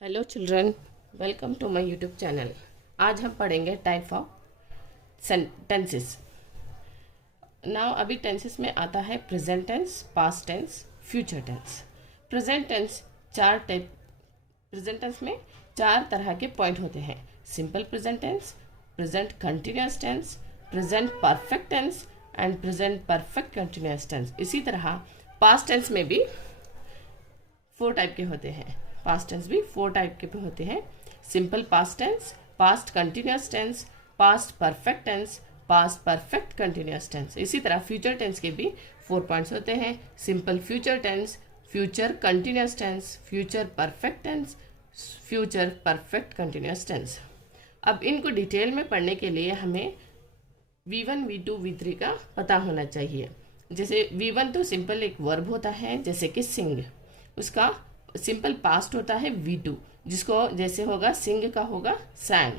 Hello children, welcome to my YouTube channel. आज हम पढ़ेंगे टाइप ऑफ टेंसेस। नाउ अभी टेंसेस में आता है present tense, past tense, future tense. Present tense present tense में चार तरह के पॉइंट होते हैं। Simple present tense, present continuous tense, present perfect tense and present perfect continuous tense. इसी तरह पास्ट टेंस में भी फोर टाइप के होते हैं। पास्ट टेंस भी फोर टाइप के होते हैं। Simple past tense, past continuous tense, past perfect tense, past perfect continuous tense. इसी तरह फ्यूचर टेंस के भी फोर पॉइंट्स होते हैं। Simple future tense, future continuous tense, future perfect tense, future perfect continuous tense. अब इनको डिटेल में पढ़ने के लिए हमें V1, V2, V3 का पता होना चाहिए। जैसे V1 तो सिंपल एक वर्ब होता है, जैसे कि सिंग। उसका सिंपल पास्ट होता है V2, जिसको जैसे होगा सिंग का होगा सैंग।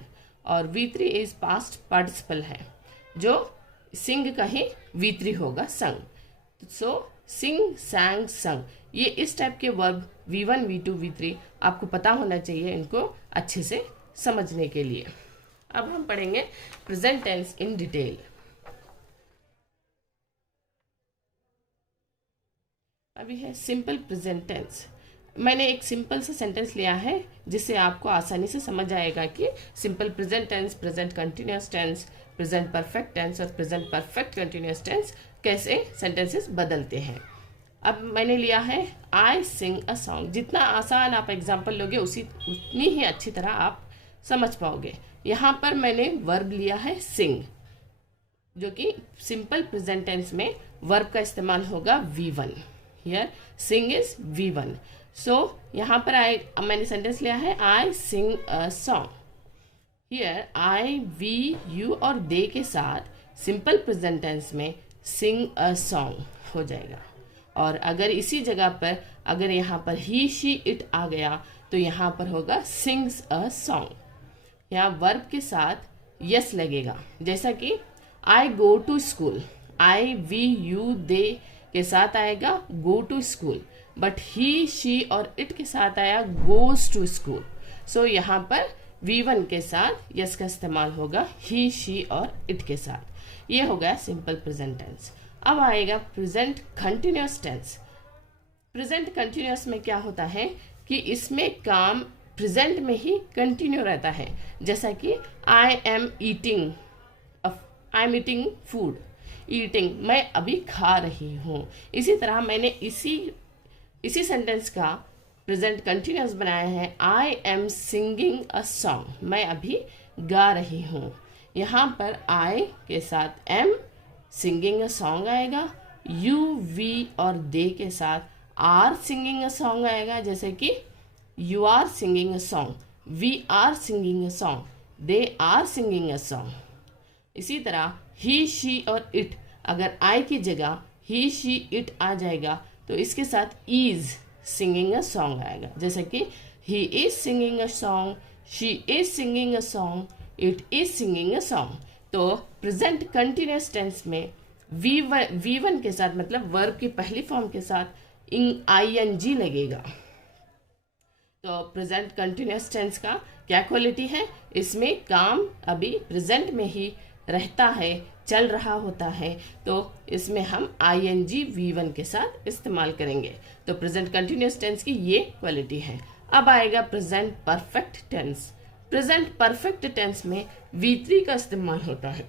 और V3 इज पास्ट पार्टिसिपल है, जो सिंग का ही V3 होगा संग। सो सिंग, सैंग, संग, ये इस टाइप के वर्ब V1, V2, V3 आपको पता होना चाहिए इनको अच्छे से समझने के लिए। अब हम पढ़ेंगे प्रेजेंट टेंस इन डिटेल। अभी है सिंपल प्रेजेंट टेंस। मैंने एक सिंपल सा सेंटेंस लिया है जिससे आपको आसानी से समझ आएगा कि simple present tense, present continuous tense, present perfect tense और प्रेजेंट परफेक्ट कंटिन्यूस टेंस कैसे सेंटेंसेस बदलते हैं। अब मैंने लिया है आई सिंग अ सॉन्ग। जितना आसान आप एग्जाम्पल लोगे उतनी ही अच्छी तरह आप समझ पाओगे। यहाँ पर मैंने वर्ब लिया है सिंग, जो कि सिंपल प्रेजेंट टेंस में वर्ब का इस्तेमाल होगा V1। Here Singh is V1। सो यहाँ पर मैंने सेंटेंस लिया है I sing a song. Here I, we, you और दे के साथ सिंपल प्रेजेंट टेंस में सिंग अ सॉन्ग हो जाएगा। और अगर इसी जगह पर अगर यहाँ पर ही, शी, इट आ गया तो यहाँ पर होगा सिंग्स अ सॉन्ग। यहाँ वर्ब के साथ यस लगेगा, जैसा कि I go to school. I, we, you, they के साथ आएगा go to school, but he, she और इट के साथ आया गोज टू स्कूल। सो यहाँ पर V1 के साथ यस का इस्तेमाल होगा ही, शी और इट के साथ। ये हो गया सिंपल प्रेजेंट टेंस। अब आएगा present continuous tense. Present continuous में क्या होता है कि इसमें काम प्रेजेंट में ही कंटिन्यू रहता है। जैसा कि I am eating food. Eating, मैं अभी खा रही हूँ। इसी तरह मैंने इसी सेंटेंस का प्रेजेंट कंटिन्यूस बनाया है I am singing a song. मैं अभी गा रही हूँ। यहाँ पर आई के साथ एम, सिंगिंग अ सॉन्ग आएगा। यू, वी और दे के साथ आर सिंगिंग अ सॉन्ग आएगा, जैसे कि you are singing a song, we are singing a song, they are singing a song. इसी तरह ही, शी और इट, अगर आई की जगह ही, शी, इट आ जाएगा तो इसके साथ इज सिंगिंग अ सॉन्ग आएगा, जैसे कि he is singing a song, she is singing a song, it is singing a song. तो प्रेजेंट कंटिन्यूस टेंस में V1 के साथ, मतलब वर्ब की पहली फॉर्म के साथ ing लगेगा। तो प्रेजेंट कंटिन्यूस टेंस का क्या क्वालिटी है, इसमें काम अभी प्रेजेंट में ही रहता है, चल रहा होता है, तो इसमें हम ing V1 के साथ इस्तेमाल करेंगे। तो प्रेजेंट कंटिन्यूस टेंस की ये क्वालिटी है। अब आएगा present perfect tense. Present perfect tense में V3 का इस्तेमाल होता है।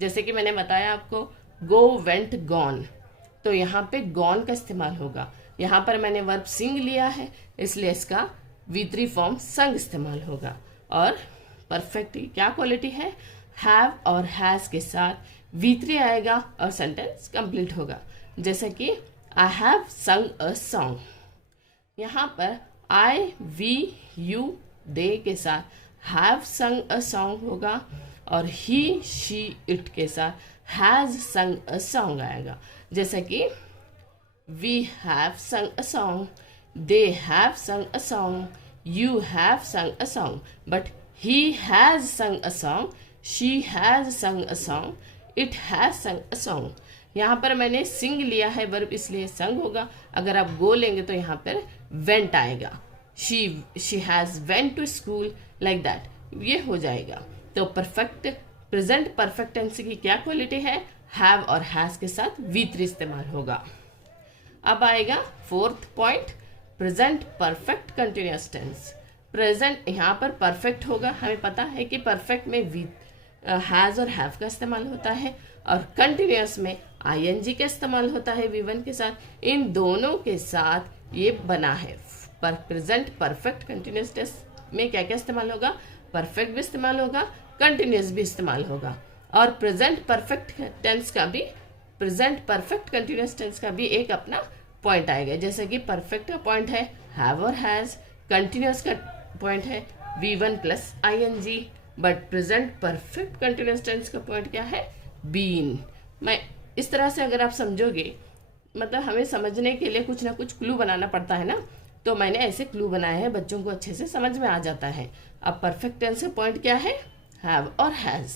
जैसे कि मैंने बताया आपको गो, वेंट, गॉन, तो यहाँ पे गॉन का इस्तेमाल होगा। यहाँ पर मैंने वर्ब सिंग लिया है, इसलिए इसका V3 फॉर्म संग इस्तेमाल होगा। और परफेक्ट की क्या क्वालिटी है, हैव और हैज के साथ V3 आएगा और सेंटेंस कंप्लीट होगा। जैसे कि आई हैव संग अ सॉन्ग। यहाँ पर आई, वी, यू, दे के साथ हैव संग अ सॉन्ग होगा और ही, शी, इट के साथ हैज संग अ सॉन्ग आएगा। जैसे कि वी हैव संग अ सॉन्ग, दे हैव संग अ सॉन्ग, यू हैव संग a song, but he has संग a song, she has sung a song, it has sung a song। यहाँ पर मैंने सिंग लिया है वर्ब, इसलिए संग होगा। अगर आप गो लेंगे तो यहाँ पर वेंट आएगा। She has went to school, like that, ये हो जाएगा। तो प्रेजेंट परफेक्ट टेंस की क्या क्वालिटी है, हैव और हैज़ के साथ V3 इस्तेमाल होगा। अब आएगा fourth point, present perfect continuous tense. Present यहाँ पर परफेक्ट होगा, हमें पता है कि परफेक्ट में हैज़ और हैव का इस्तेमाल होता है, और कंटिन्यूअस में ING का इस्तेमाल होता है V1 के साथ। इन दोनों के साथ ये बना है। पर प्रेजेंट परफेक्ट कंटिन्यूअस टेंस में क्या क्या इस्तेमाल होगा, परफेक्ट भी इस्तेमाल होगा, कंटिन्यूअस भी इस्तेमाल होगा, और प्रेजेंट परफेक्ट टेंस का भी, प्रेजेंट परफेक्ट कंटिन्यूअस टेंस का भी एक अपना पॉइंट आएगा। जैसे कि परफेक्ट का पॉइंट है हैव और हैज, कंटिन्यूअस का पॉइंट है V1 plus ING, but present perfect continuous tense का पॉइंट क्या है, बीन। मैं इस तरह से अगर आप समझोगे, मतलब हमें समझने के लिए कुछ ना कुछ क्लू बनाना पड़ता है ना, तो मैंने ऐसे क्लू बनाए हैं, बच्चों को अच्छे से समझ में आ जाता है। अब परफेक्ट टेंस का पॉइंट क्या है, हैव और हैज,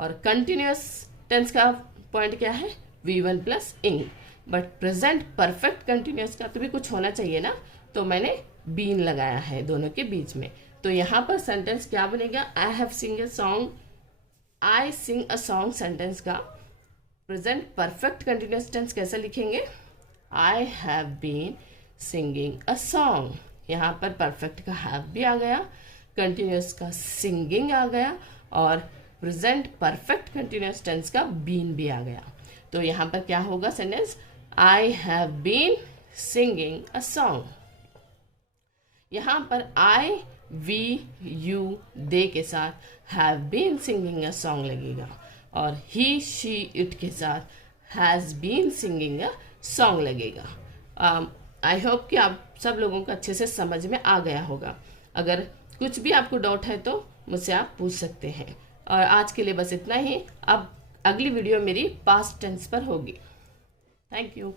और कंटिन्यूअस टेंस का पॉइंट क्या है, V1 plus ing, but present perfect continuous का तो भी कुछ होना चाहिए ना, तो मैंने बीन लगाया है दोनों के बीच में। तो यहाँ पर सेंटेंस क्या बनेगा, I have sing a song, I sing a song sentence का प्रेजेंट परफेक्ट कंटिन्यूअस टेंस कैसे लिखेंगे, I have been singing a song. यहाँ पर परफेक्ट का हैव भी आ गया, कंटिन्यूअस का सिंगिंग आ गया, और प्रेजेंट परफेक्ट कंटिन्यूअस टेंस का बीन भी आ गया। तो यहाँ पर क्या होगा sentence, I have been singing a song. यहाँ पर आई, वी, यू, दे के साथ have been singing a song लगेगा, और ही, शी, इट के साथ has been singing a song लगेगा। आई होप कि आप सब लोगों को अच्छे से समझ में आ गया होगा। अगर कुछ भी आपको डाउट है तो मुझसे आप पूछ सकते हैं। और आज के लिए बस इतना ही। अब अगली वीडियो मेरी पास्ट टेंस पर होगी। Thank you.